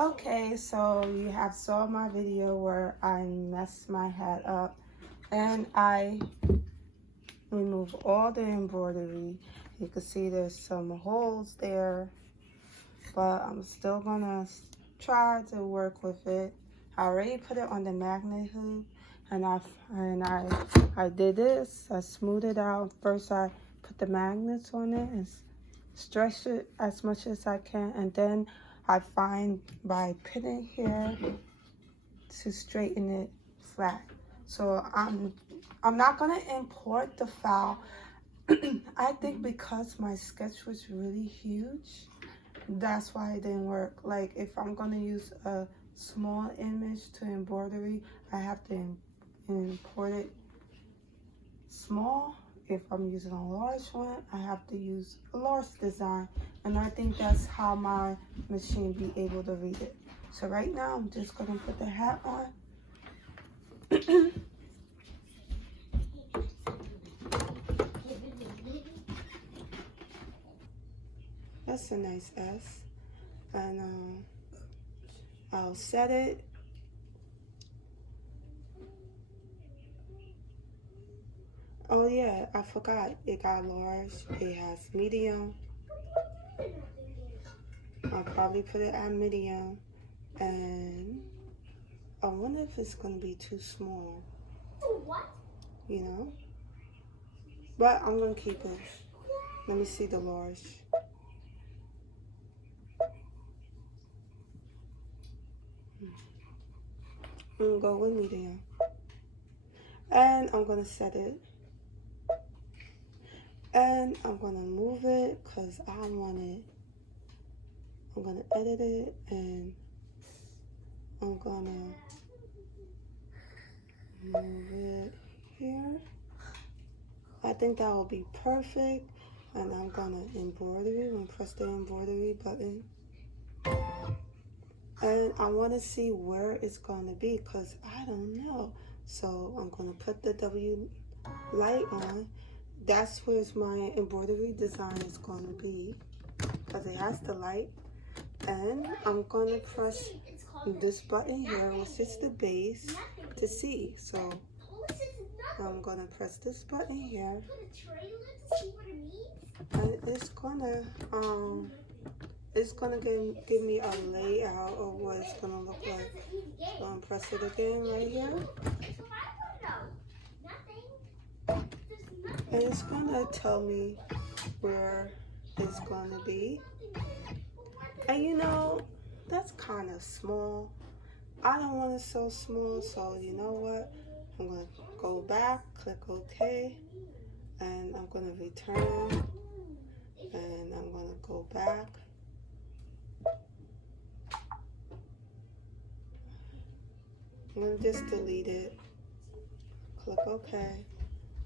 Okay, so you have saw my video where I messed my hat up and I remove all the embroidery. You can see there's some holes there, but I'm still gonna try to work with it. I already put it on the magnet hoop, and I did this. I smoothed it out. First I put the magnets on it and stretch it as much as I can, and then I find by putting here to straighten it flat. So I'm not gonna import the file. I think because my sketch was really huge, that's why it didn't work. Like if I'm gonna use a small image to embroidery, I have to import it small. If I'm using a large one, I have to use a large design. And I think that's how my machine be able to read it. So right now, I'm just gonna put the hat on. That's a nice S. And I'll set it. Oh yeah, I forgot. It got large. It has medium. I'll probably put it at medium. And I wonder if it's gonna be too small. What? You know? But I'm gonna keep it. Let me see the large. I'm gonna go with medium. And I'm gonna set it. And I'm gonna move it because I want it. I'm gonna edit it and I'm gonna move it here. I think that will be perfect. And I'm gonna embroidery. I'm gonna press the embroidery button. And I want to see where it's going to be because I don't know. So I'm going to put the W light on. That's where my embroidery design is going to be because it has the light. And I'm going to press this button here, which is the base, to see. So I'm going to press this button here. And it's gonna give me a layout of what it's gonna look like. So I'm press it again right here. And it's gonna tell me where it's gonna be. And you know, that's kind of small. I don't want it so small, so you know what? I'm gonna go back, click OK, and I'm gonna return. And I'm gonna go back. I'm gonna just delete it. Click OK.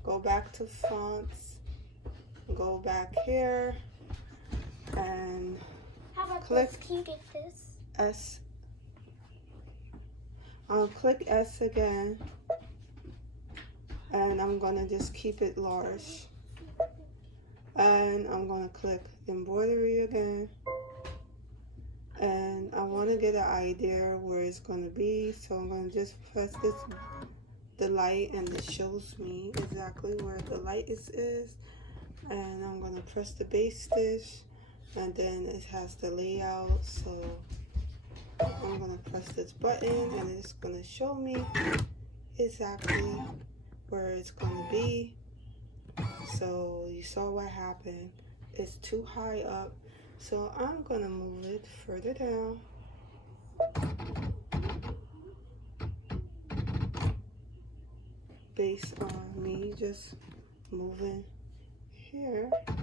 Go back to fonts. Go back here. And click S. I'll click S again. And I'm gonna just keep it large. And I'm gonna click embroidery again. And I want to get an idea where it's going to be, so I'm going to just press the light, and it shows me exactly where the light is. And I'm going to press the base stitch, and then it has the layout. So I'm going to press this button, and it's going to show me exactly where it's going to be. So you saw what happened. It's too high up. So I'm gonna move it further down. Based on me just moving here. I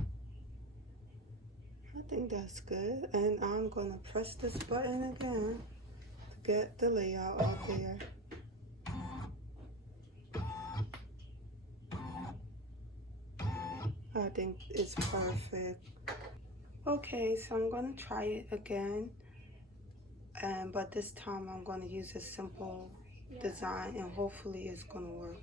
think that's good. And I'm gonna press this button again to get the layout out there. I think it's perfect. Okay, so I'm going to try it again, but this time I'm going to use a simple design, and hopefully it's going to work.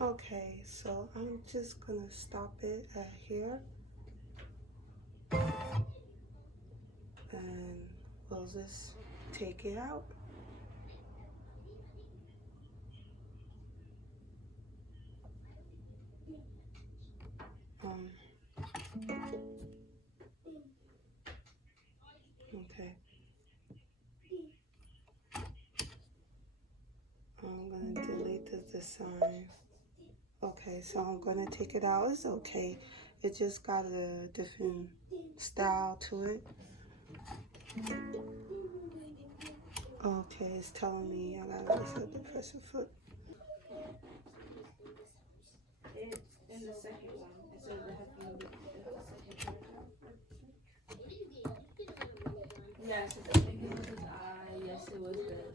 Okay, so I'm just gonna stop it at here, and we'll just take it out. Okay. I'm gonna delete the design. Okay, so I'm gonna take it out. It's okay. It just got a different style to it. Okay, it's telling me I gotta reset the pressure foot. It's in the second one. It says the second paragraph. Yes, I think it was yes, it was this.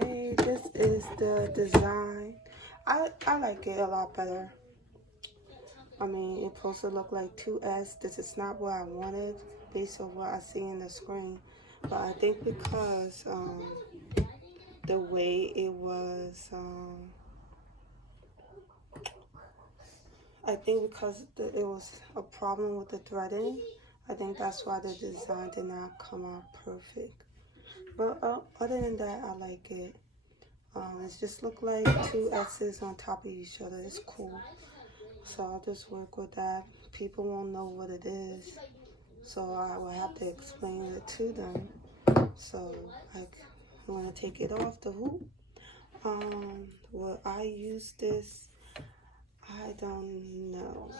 Okay, this is the design. I like it a lot better. I mean, it's supposed to look like 2S. This is not what I wanted based on what I see in the screen. But I think because the way it was, I think because it was a problem with the threading, I think that's why the design did not come out perfect. But other than that, I like it. It just look like 2S's on top of each other. It's cool. So I'll just work with that. People won't know what it is, so I will have to explain it to them. So I'm gonna take it off the hoop. Will I use this? I don't know.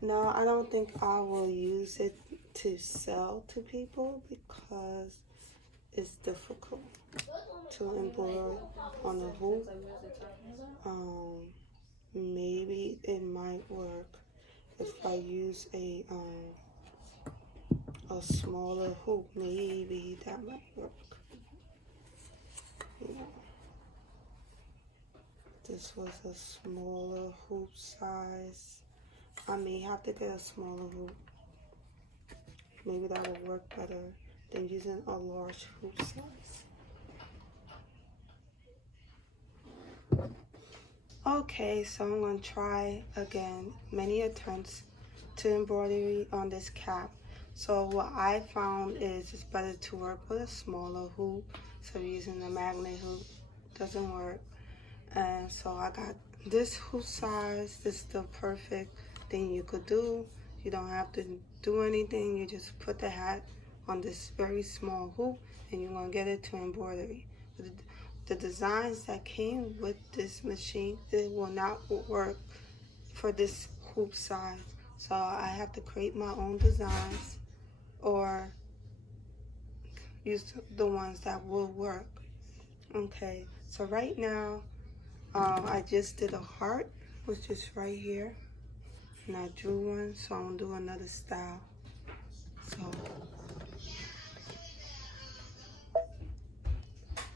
No, I don't think I will use it to sell to people because it's difficult to embroider on a hoop. Maybe it might work if I use a smaller hoop. Maybe that might work. Yeah. This was a smaller hoop size. I may have to get a smaller hoop. Maybe that will work better than using a large hoop size. Okay, so I'm going to try again many attempts to embroidery on this cap. So what I found is it's better to work with a smaller hoop. So using a magnet hoop doesn't work. And so I got this hoop size. This is the perfect thing you could do. You don't have to do anything. You just put the hat on this very small hoop and you're going to get it to embroidery. The designs that came with this machine, it will not work for this hoop size. So I have to create my own designs or use the ones that will work. Okay, so right now I just did a heart, which is right here, and I drew one, so I'm gonna do another style. So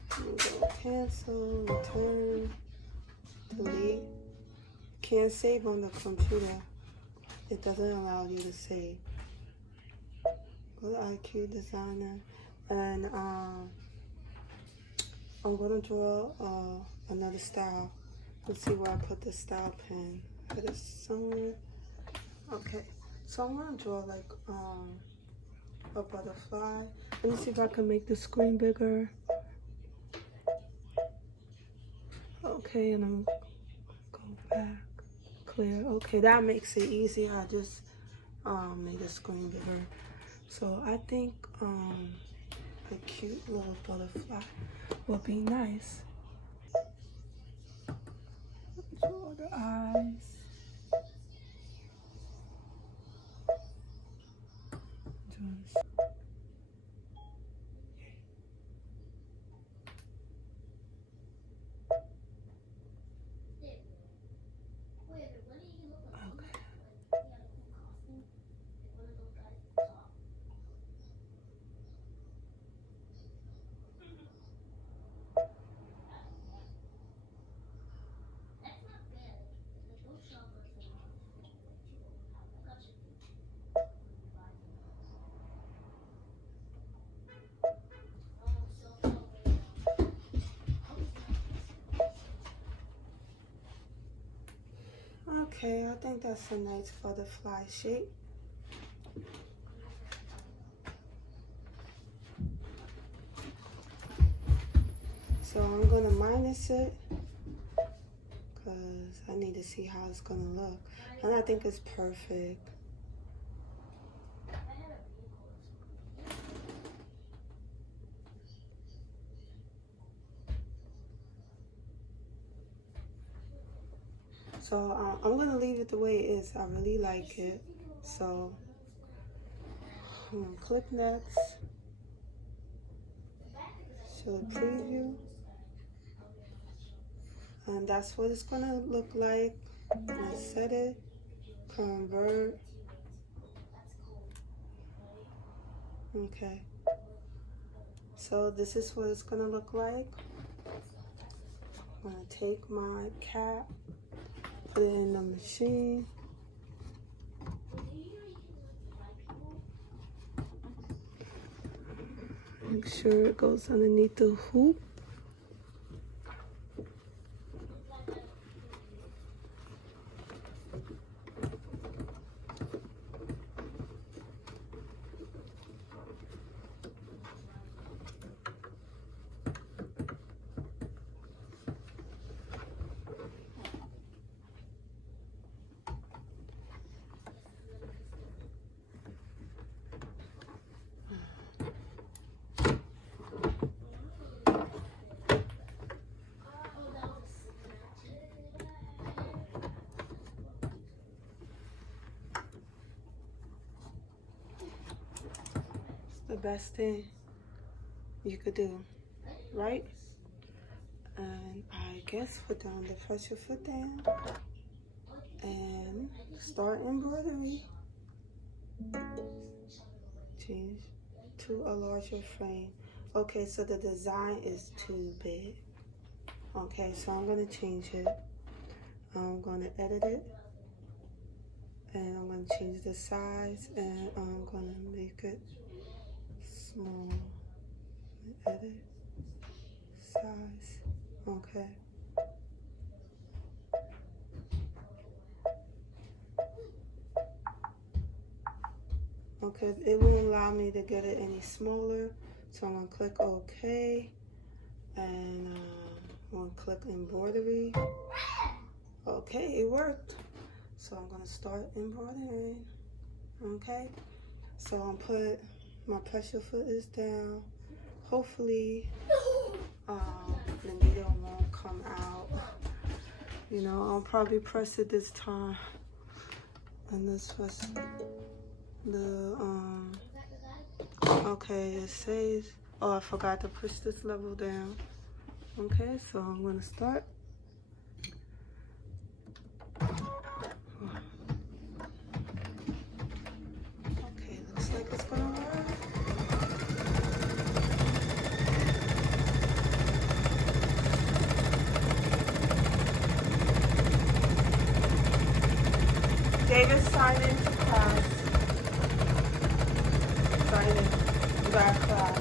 go cancel, return, delete. Can't save on the computer. It doesn't allow you to save. Go to IQ Designer, and I'm gonna draw another style. Let's see where I put the style pen. Put it somewhere. Okay, so I'm gonna draw like a butterfly. Let me see if I can make the screen bigger. Okay, and I'm go back, clear. Okay, that makes it easier. I just made the screen bigger. So I think a cute little butterfly would be nice. Draw the eyes. Okay, I think that's a nice butterfly shape. So I'm gonna minus it because I need to see how it's gonna look. And I think it's perfect. So I'm gonna leave it the way it is. I really like it. So I'm gonna click next. Show a preview. And that's what it's gonna look like. I set it, convert. Okay. So this is what it's gonna look like. I'm gonna take my cap, put it in the machine. Make sure it goes underneath the hoop. The best thing you could do, right? And I guess put down the press your foot down and start embroidery. Change to a larger frame. Okay, so the design is too big. Okay, so I'm gonna change it. I'm gonna edit it, and I'm gonna change the size, and I'm gonna make it small. Edit size. Okay. Okay, it won't allow me to get it any smaller, so I'm gonna click OK, and I'm gonna click embroidery. Okay, it worked. So I'm gonna start embroidering. Okay, so I'm put my pressure foot is down. Hopefully, the needle won't come out. You know, I'll probably press it this time, and this was the okay, it says, oh, I forgot to push this level down. Okay, so I'm gonna start. Okay, looks like it's gonna work. David signed into class. Sign in. You got class.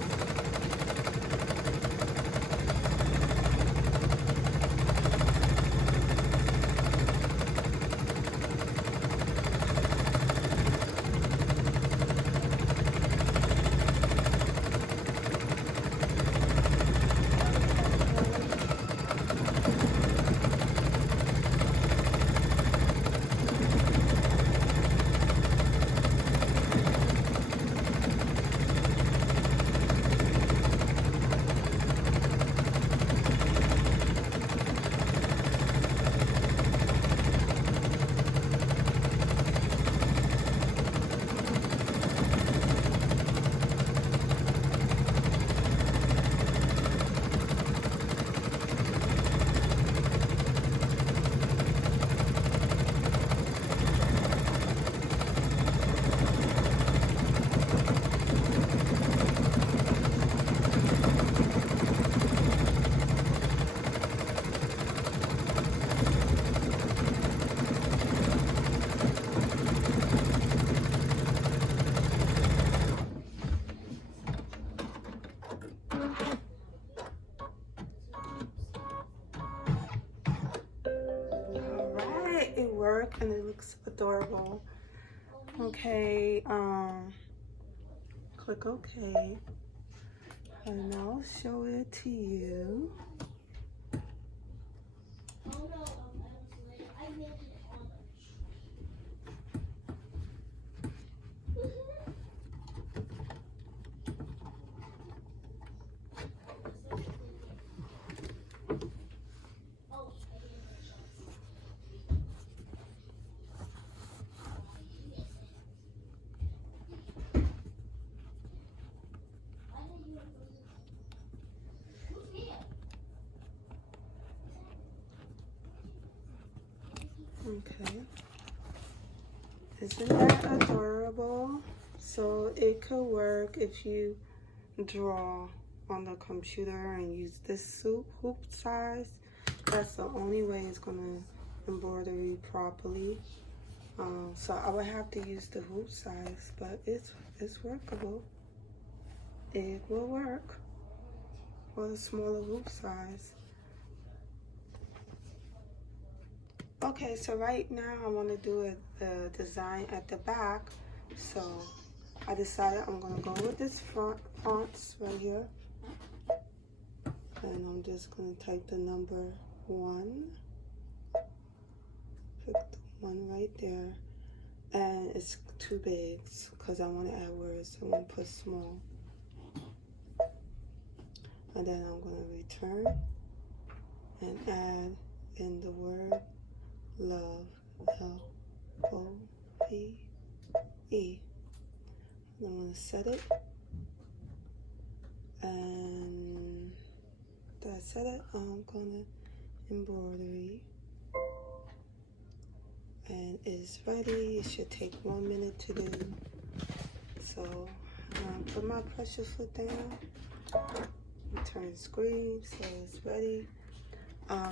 it worked and it looks adorable. Okay, click OK. And I'll show it to you. Okay. Isn't that adorable? So it could work if you draw on the computer and use this hoop size. That's the only way it's gonna embroider properly. So I would have to use the hoop size, but it's workable. It will work for the smaller hoop size. Okay, so right now I want to do a design at the back. So I decided I'm going to go with this fonts right here. And I'm just going to type the number 1. Pick the 1 right there. And it's too big because I want to add words. So I'm going to put small. And then I'm going to return and add in the word love, L-O-V-E. I'm going to set it, and after I set it, I'm going to embroidery, and it's ready. It should take 1 minute to do. So put my pressure foot down, turn the screen, so it's ready.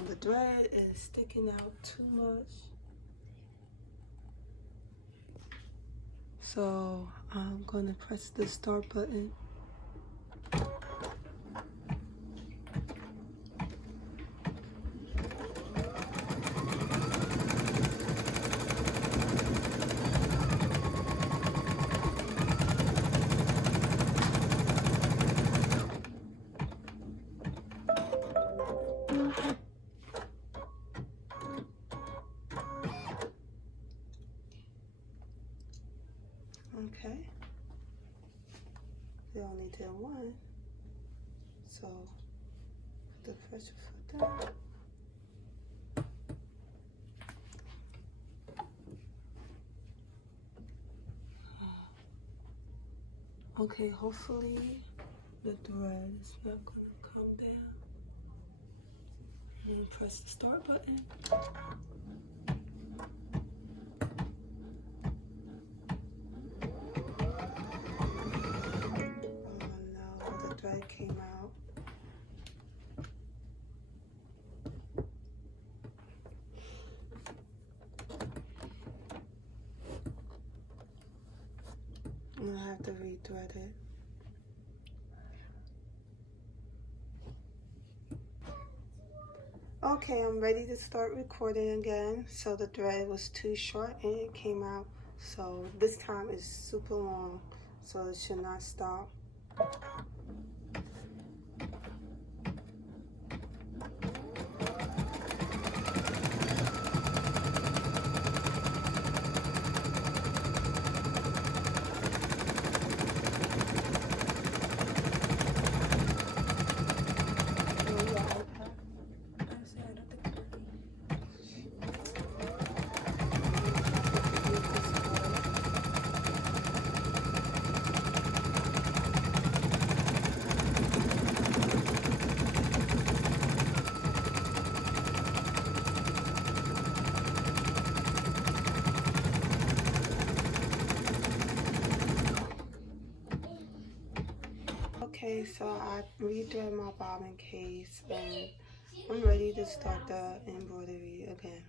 The thread is sticking out too much, so I'm going to press the start button. Okay, they only did 1, so put the pressure foot down. Okay, hopefully the thread is not going to come down. And then press the start button. Thread came out. I'm gonna have to rethread it. Okay, I'm ready to start recording again. So the thread was too short and it came out. So this time it's super long, so it should not stop. Okay, so I redid my bobbin case and I'm ready to start the embroidery again.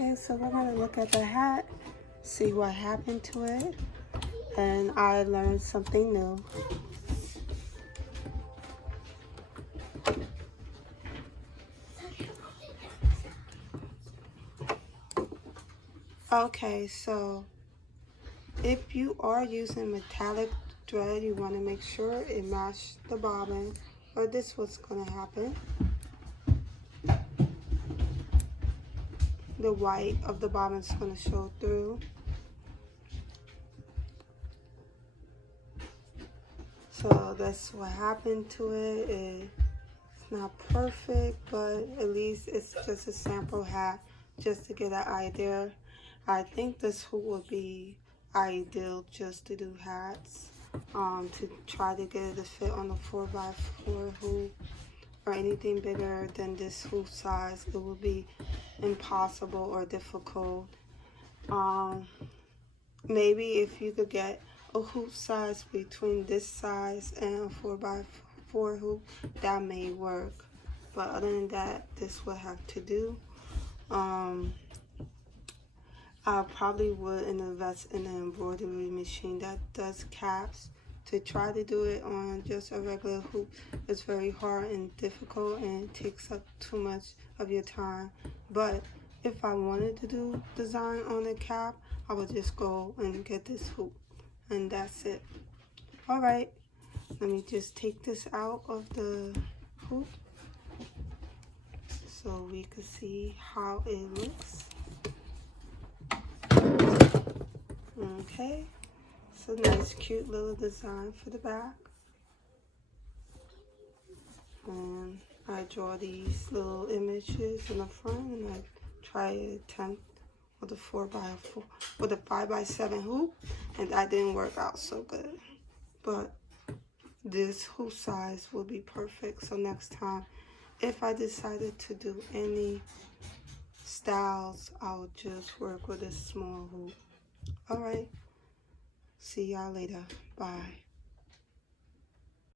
Okay, so we're gonna look at the hat, see what happened to it, and I learned something new. Okay, so if you are using metallic thread, you want to make sure it matches the bobbin, or this what's going to happen. The white of the bobbin is going to show through. So that's what happened to it. It's not perfect, but at least it's just a sample hat just to get an idea. I think this hoop would be ideal just to do hats, to try to get it to fit on the 4x4 hoop, or anything bigger than this hoop size, it would be impossible or difficult. Maybe if you could get a hoop size between this size and a 4x4 hoop, that may work. But other than that, this would have to do. I probably would invest in an embroidery machine that does caps. To try to do it on just a regular hoop, it's very hard and difficult, and it takes up too much of your time. But if I wanted to do design on a cap, I would just go and get this hoop, and that's it. All right, let me just take this out of the hoop so we can see how it looks. Okay, so nice cute little design for the back, and I draw these little images in the front, and I try to attempt with a 4x4 with a 5x7 hoop, and that didn't work out so good. But this hoop size will be perfect. So next time, if I decided to do any styles, I'll just work with a small hoop. All right, see y'all later. Bye.